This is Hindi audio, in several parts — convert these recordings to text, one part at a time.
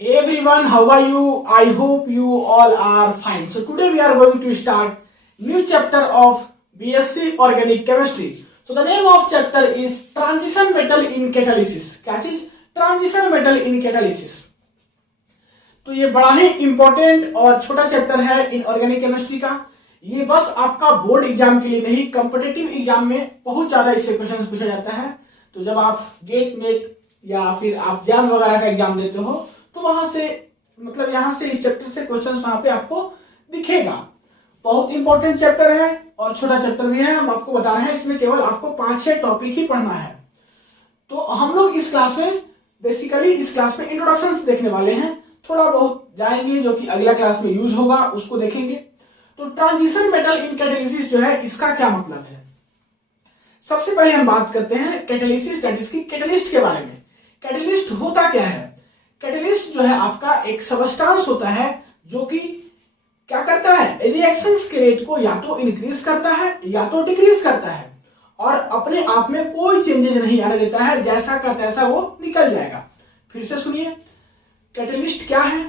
Hey everyone, how are you? I hope you all are fine. So today we are going to start new chapter of BSc Organic Chemistry. So the name of chapter is Transition Metal in Catalysis. क्या चीज? Transition Metal in Catalysis. तो ये बड़ा ही इंपॉर्टेंट और छोटा चैप्टर है इन ऑर्गेनिक केमिस्ट्री का। ये बस आपका बोर्ड एग्जाम के लिए नहीं, कॉम्पिटिटिव एग्जाम में बहुत ज्यादा इससे क्वेश्चन पूछा जाता है। तो जब आप गेट नेट या फिर आप जैम वगैरह का एग्जाम देते हो तो वहां से मतलब यहाँ से इस चैप्टर से क्वेश्चंस वहां पे आपको दिखेगा। बहुत इंपॉर्टेंट चैप्टर है और छोटा चैप्टर भी है। हम आपको बता रहे हैं इसमें केवल आपको 5-6 टॉपिक ही पढ़ना है। तो हम लोग इस क्लास में बेसिकली इस क्लास में इंट्रोडक्शन देखने वाले हैं, थोड़ा बहुत जाएंगे जो कि अगला क्लास में यूज होगा उसको देखेंगे। तो ट्रांजिशन मेटल इन कैटालिसिस जो है इसका क्या मतलब है, सबसे पहले हम बात करते हैं कैटालिसिस दैट इज की कैटलिस्ट के बारे में। कैटलिस्ट होता क्या है? कैटलिस्ट जो है आपका एक सबस्टांस होता है जो कि क्या करता है, रिएक्शंस के रेट को या तो इंक्रीज करता है या तो डिक्रीज करता है और अपने आप में कोई चेंजेस नहीं आने देता है, जैसा का तैसा वो निकल जाएगा। फिर से सुनिए, कैटलिस्ट क्या है?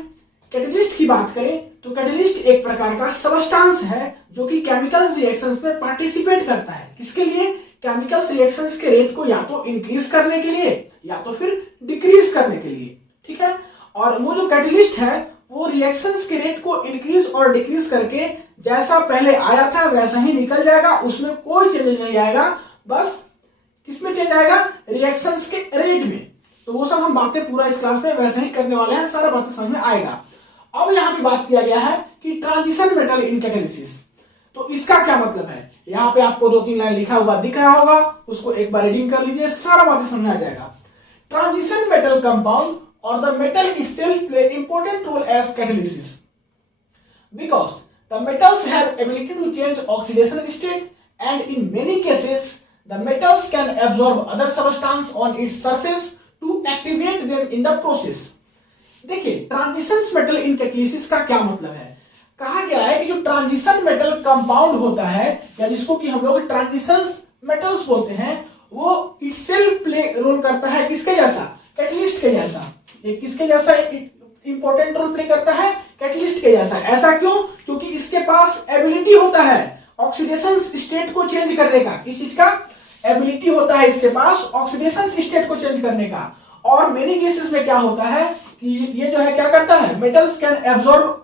कैटलिस्ट की बात करें तो कैटलिस्ट एक प्रकार का सबस्टांस है जो कि केमिकल रिएक्शंस में पार्टिसिपेट करता है। किसके लिए? केमिकल रिएक्शंस के रेट को या तो इंक्रीज करने के लिए या तो फिर डिक्रीज करने के लिए, ठीक है। और वो जो कैटलिस्ट है वो रिएक्शंस के रेट को इंक्रीज और डिक्रीज करके जैसा पहले आया था वैसा ही निकल जाएगा, उसमें कोई चेंज नहीं आएगा। बस किसमें चेंज आएगा? रिएक्शंस के रेट में। तो वो सब हम बातें पूरा इस क्लास में वैसे ही करने वाले हैं, सारा बातें समझ में आएगा। अब यहाँ पे बात किया गया है कि ट्रांजिशन मेटल इन कैटालिसिस, तो इसका क्या मतलब है? यहाँ पे आपको 2-3 लाइन लिखा हुआ दिख रहा होगा, उसको एक बार रीडिंग कर लीजिए, सारा बातें समझ में आ जाएगा। Transition metal compound or the metal itself play important role as catalysis because the metals have ability to change oxidation state and in many cases the metals can absorb other substance on its surface to activate them in the process। देखिए ट्रांजिशन मेटल इन कैटालिसिस का क्या मतलब है? कहा गया है कि जो ट्रांजिशन मेटल कंपाउंड होता है या जिसको कि हम लोग ट्रांजिशन मेटल्स बोलते हैं, वो इटसेल्फ प्ले रोल करता है किसके जैसा? कैटलिस्ट के जैसा। ये किसके जैसा इंपॉर्टेंट रोल प्ले करता है? कैटलिस्ट के जैसा। ऐसा क्यों? क्योंकि इसके पास एबिलिटी होता है ऑक्सीडेशन स्टेट को चेंज करने का। किस चीज का एबिलिटी होता है इसके पास? ऑक्सीडेशन स्टेट को चेंज करने का। और मेनी केसेस में क्या होता है कि ये जो है क्या करता है, metals can absorb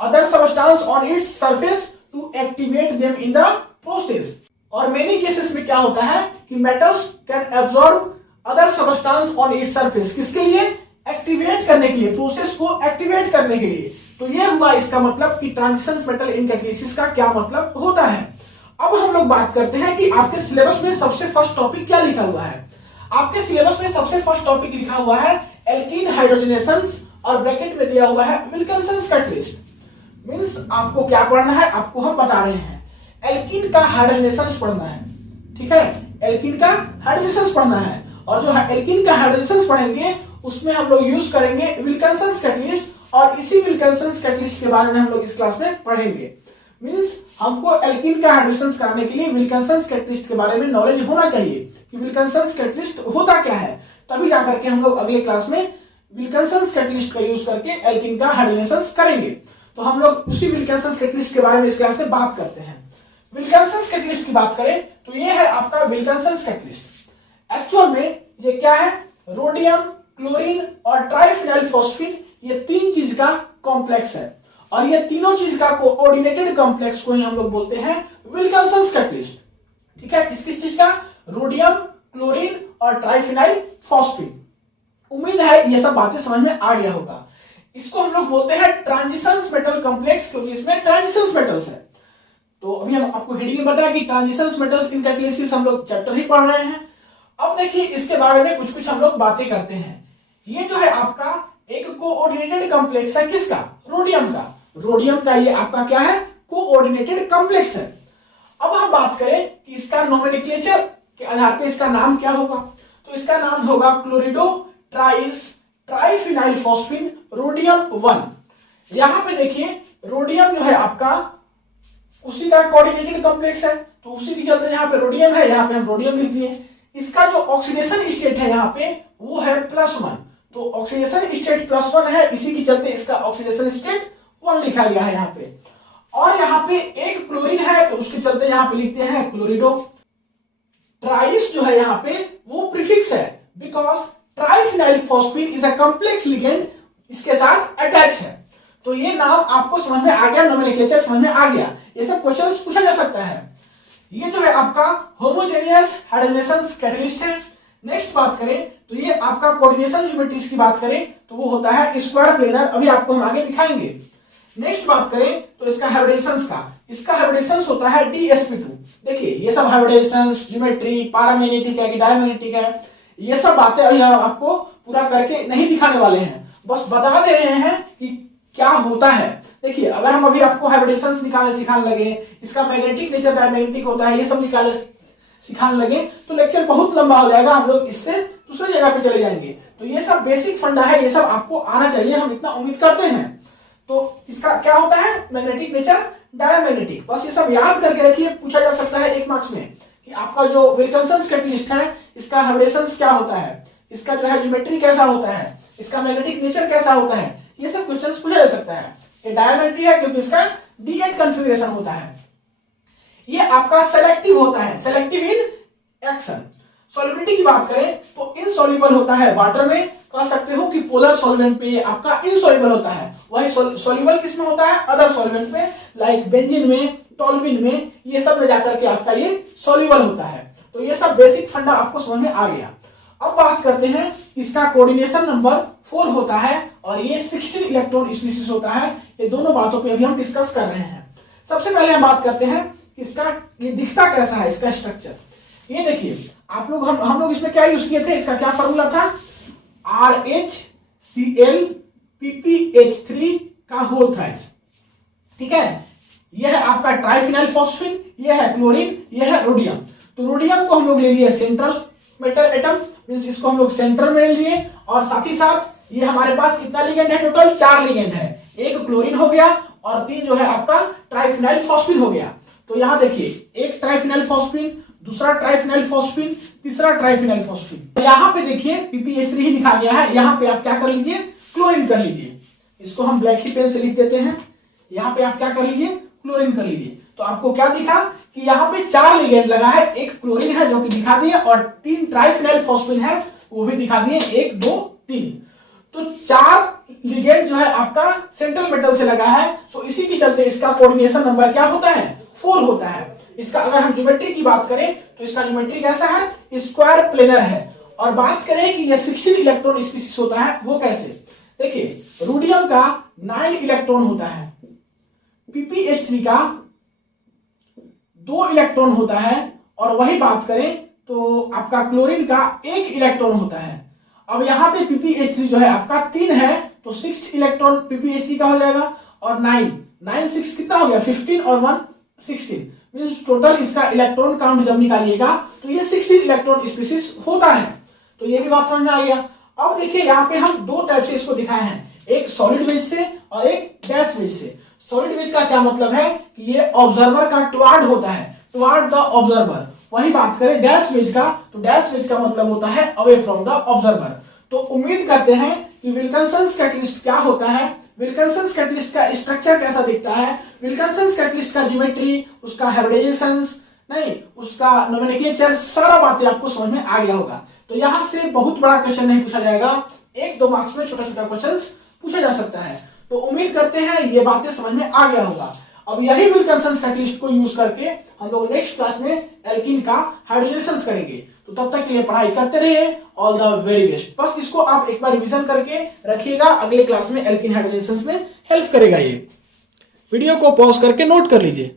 other substance on its surface to activate them in the process. और मेनी केसेस में क्या होता है कि metals can absorb other substance on its surface, किसके लिए? एक्टिवेट करने के लिए, प्रोसेस को एक्टिवेट करने के लिए। तो ये हुआ इसका मतलब कि ट्रांजिशन मेटल इन कैटालिसिस का क्या मतलब होता है। अब हम लोग बात करते हैं कि आपके सिलेबस में सबसे फर्स्ट टॉपिक क्या लिखा हुआ है। आपके सिलेबस में सबसे फर्स्ट टॉपिक लिखा हुआ है एल्कीन हाइड्रोजनेशंस और ब्रैकेट में दिया हुआ है विल्किंसन कैटलिस्ट। मींस आपको क्या पढ़ना है, आपको हम बता रहे हैं एल्कीन का हाइड्रोजनेशंस पढ़ना है, ठीक है। एल्कीन का हाइड्रोजनेशंस पढ़ना है और जो एल्कीन का हाइड्रोजनेशंस पढ़ेंगे उसमें हम लोग यूज करेंगे विल्किंसन कैटलिस्ट और इसी विल्किंसन कैटलिस्ट के बारे में हम लोग इस क्लास में पढ़ेंगे। मींस हमको एल्कीन का हाइड्रोजनेशंस कराने के लिए विल्किंसन कैटलिस्ट के बारे में नॉलेज होना चाहिए कि विल्किंसन कैटलिस्ट होता क्या है, तभी जाकर के हम लोग अगले क्लास में विल्किंसन कैटलिस्ट का यूज करके एल्कीन का हाइड्रोजनेशंस करेंगे। तो हम लोग उसी विल्किंसन कैटलिस्ट के बारे में इस क्लास में बात करते हैं। विल्किंसन कैटलिस्ट की बात करें तो ये है आपका विल्किंसन कैटलिस्ट। एक्चुअल में ये क्या है? रोडियम, क्लोरीन और ट्राइफिनाइल फॉस्फेट, ये 3 चीज का कॉम्प्लेक्स है और ये तीनों चीज का कोऑर्डिनेटेड कॉम्प्लेक्स को ही हम लोग बोलते हैं विल्किंसन कैटलिस्ट, ठीक है। किस किस चीज का? रोडियम, क्लोरीन और ट्राइफिनाइल फॉस्फेट। उम्मीद है ये सब बातें समझ में आ गया होगा। इसको हम लोग बोलते हैं ट्रांजिशन मेटल कॉम्प्लेक्स क्योंकि इसमें ट्रांजिशन मेटल्स है। तो अभी हम आपको हेडिंग में बताया कि ट्रांजिशन मेटल्स इन कैटालिसिस हम लोग चैप्टर ही पढ़ रहे हैं। अब देखिए इसके बारे में कुछ कुछ हम लोग बातें करते हैं। ये जो है आपका एक कोऑर्डिनेटेड कॉम्प्लेक्स है, किसका? रोडियम का। रोडियम का ये आपका क्या है? कोऑर्डिनेटेड कॉम्प्लेक्स है। अब हम बात करें कि इसका नोमेनक्लेचर के आधार पे इसका नाम क्या होगा, तो इसका नाम होगा क्लोरिडो ट्राइफिनाइल फॉस्फिन रोडियम 1। यहां पे देखिए रोडियम जो है आपका उसी का कोऑर्डिनेटेड कॉम्प्लेक्स है, तो उसी के चलते यहाँ पे रोडियम है, यहाँ पे हम रोडियम लिख दिए। इसका जो ऑक्सीडेशन स्टेट है यहाँ पे वो है +1, तो ऑक्सीडेशन स्टेट +1 है, इसी के चलते इसका ऑक्सीडेशन स्टेट 1 लिखा गया है यहाँ पे। और यहाँ पे एक क्लोरीन है तो उसके चलते यहाँ पे लिखते हैं क्लोरिडो। ट्राइस जो है यहाँ पे वो प्रीफिक्स है, because triphenyl phosphine is a complex ligand, इसके साथ अटैच है। तो ये नाम आपको समझ में आ गया, नोमेनक्लेचर समझ में आ गया, ये सब क्वेश्चन पूछा जा सकता है। ये जो है आपका होमोजेनियस हाइड्रोजनेशन कैटलिस्ट है। नेक्स्ट बात करें तो ये आपका कोऑर्डिनेशन ज्योमेट्रीज की बात करें तो वो होता है स्क्वायर प्लेनर, अभी आपको हम आगे दिखाएंगे। नेक्स्ट बात करें तो इसका हाइब्रिडेशंस का, इसका हाइब्रिडेशंस होता है DsP2। देखिए ये सब हाइब्रिडेशंस, ज्योमेट्री, पैरामैग्नेटिक है कि डायमैग्नेटिक है, ये सब बातें अभी हम आपको पूरा करके नहीं दिखाने वाले हैं, बस बता दे रहे हैं कि क्या होता है। देखिए अगर हम अभी आपको हाइब्रिडेशंस निकालने सिखाने लगे, इसका मैग्नेटिक नेचर डायमैग्नेटिक होता है, ये सब निकालने सिखाने लगे तो लेक्चर बहुत लंबा हो जाएगा, हम लोग इससे दूसरे जगह पे चले जाएंगे। तो ये सब बेसिक फंडा है, ये सब आपको आना चाहिए, हम इतना उम्मीद करते हैं। तो इसका क्या होता है, मैग्नेटिक नेचर डायमैग्नेटिक, बस ये सब याद करके रखिए, पूछा जा सकता है 1 मार्क्स में कि आपका जो विल्किंसन कैटलिस्ट है इसका हाइब्रिडेशंस क्या होता है, इसका जो है ज्योमेट्री कैसा होता है, इसका मैग्नेटिक नेचर कैसा होता है, ये सब क्वेश्चंस पूछा जा सकता है। ये डायमैग्नेटिक है क्योंकि इसका D8 कॉन्फ़िगरेशन होता है। ये आपका सेलेक्टिव होता है, सेलेक्टिव इन एक्शन। सॉल्युबिलिटी की बात करें तो इनसॉल्युबल होता है वाटर में, कह सकते हो कि पोलर सॉल्वेंट पे आपका इनसॉल्युबल होता है। वही सॉल्युबल किसमें होता है, अदर सॉल्वेंट में, लाइक बेंजीन में, टोल्यूइन में, ये सब में जाकर के आपका ये सॉल्युबल होता है। तो ये सब बेसिक फंडा आपको समझ में आ गया। अब बात करते हैं, इसका कोऑर्डिनेशन नंबर 4 होता है और ये 16 इलेक्ट्रॉन स्पीशीज होता है। ये दोनों बातों पे अभी हम डिस्कस कर रहे हैं। सबसे पहले हम बात करते हैं इसका ये दिखता कैसा है, इसका स्ट्रक्चर। ये देखिए आप लोग हम लोग इसमें क्या यूज किए थे, इसका क्या फॉर्मूला था, RHCl का होल थ्राइस। ठीक है, यह है आपका ट्राइफिनाइल फॉस्फीन, यह है क्लोरीन, यह है रोडियम। तो रोडियम को हम लोग ले लिए सेंट्रल मेटल एटम, मींस इसको हम लोग सेंटर में ले लिए, और साथ ही साथ ये हमारे पास कितना लिगेंड है, टोटल 4 लिगेंड है। एक क्लोरीन हो गया और 3 जो है आपका ट्राइफिनाइल फॉस्फीन हो गया। तो यहां देखिए एक ट्राइफिनाइल फॉस्फीन, दूसरा ट्राइफिनाइल फॉस्फीन, तीसरा ट्राइफिनाइल फॉस्फीन। यहाँ पे देखिए PPH3 ही लिखा गया है, यहाँ पे आप क्या कर लीजिए, क्लोरीन कर लीजिए। इसको हम ब्लैक ही पेन से लिख देते हैं, यहाँ पे आप क्या कर लीजिए, क्लोरीन कर लीजिए। तो आपको क्या दिखा कि यहाँ पे 4 लिगेंड लगा है, एक क्लोरीन है जो कि दिखा दिए, और 3 ट्राइफिनाइल फॉस्फीन है वो भी दिखा दिए, 1 2 3। तो 4 लिगेंड जो है आपका सेंट्रल मेटल से लगा है। तो इसी के चलते इसका कोऑर्डिनेशन नंबर क्या होता है, 4 होता है। इसका अगर हम ज्योमेट्री की बात करें तो इसका ज्योमेट्री कैसा है, स्क्वायर प्लेनर है। और बात करें कि ये 16 इलेक्ट्रॉन स्पीशीज होता है, वो कैसे, देखिए रोडियम का 9 इलेक्ट्रॉन होता है, PPH3 का 2 इलेक्ट्रॉन होता है, और वही बात करें तो आपका क्लोरीन का 1 इलेक्ट्रॉन होता है। अब यहाँ पे PPH3 जो है आपका 3 है, तो 6 इलेक्ट्रॉन PPH3 का हो जाएगा, और 9 6 कितना हो गया, 15 और 1 16, मींस टोटल इसका इलेक्ट्रॉन काउंट जब निकालिएगा तो ये 16 इलेक्ट्रॉन स्पीशीज होता है। तो ये भी बात समझ में आ गया। अब देखिए यहाँ पे हम 2 टाइप से इसको दिखाए हैं, एक सॉलिड वेज से और एक डैश वेज से। सॉलिड वेज का क्या मतलब है कि ये ऑब्जर्वर का टुवार्ड होता है, टुवार्ड द ऑब्जर्वर। वही बात करें डैश वेज का, तो डैश वेज का मतलब होता है अवे फ्रॉम द ऑब्जर्वर। तो उम्मीद करते हैं कि विल्किंसन कैटलिस्ट क्या होता है, विल्किंसन कैटलिस्ट का स्ट्रक्चर कैसा दिखता है, विल्किंसन कैटलिस्ट का ज्योमेट्री, उसका हाइब्रिडेशंस, नहीं उसका नोमेनक्लेचर, सारा बातें आपको समझ में आ गया होगा। तो यहां से बहुत बड़ा क्वेश्चन नहीं पूछा जाएगा, 1-2 मार्क्स में छोटा छोटा क्वेश्चन पूछा जा सकता है। तो उम्मीद करते हैं ये बातें समझ में आ गया होगा। अब यही विल्किंसन कैटलिस्ट को यूज करके हम लोग नेक्स्ट क्लास में एल्कीन का हाइड्रोजनेशन करेंगे। तो तब तक के लिए पढ़ाई करते रहिए, ऑल द वेरी बेस्ट। बस इसको आप एक बार रिवीजन करके रखिएगा, अगले क्लास में एल्कीन हाइड्रोजनेशन में हेल्प करेगा। ये वीडियो को पॉज करके नोट कर लीजिए।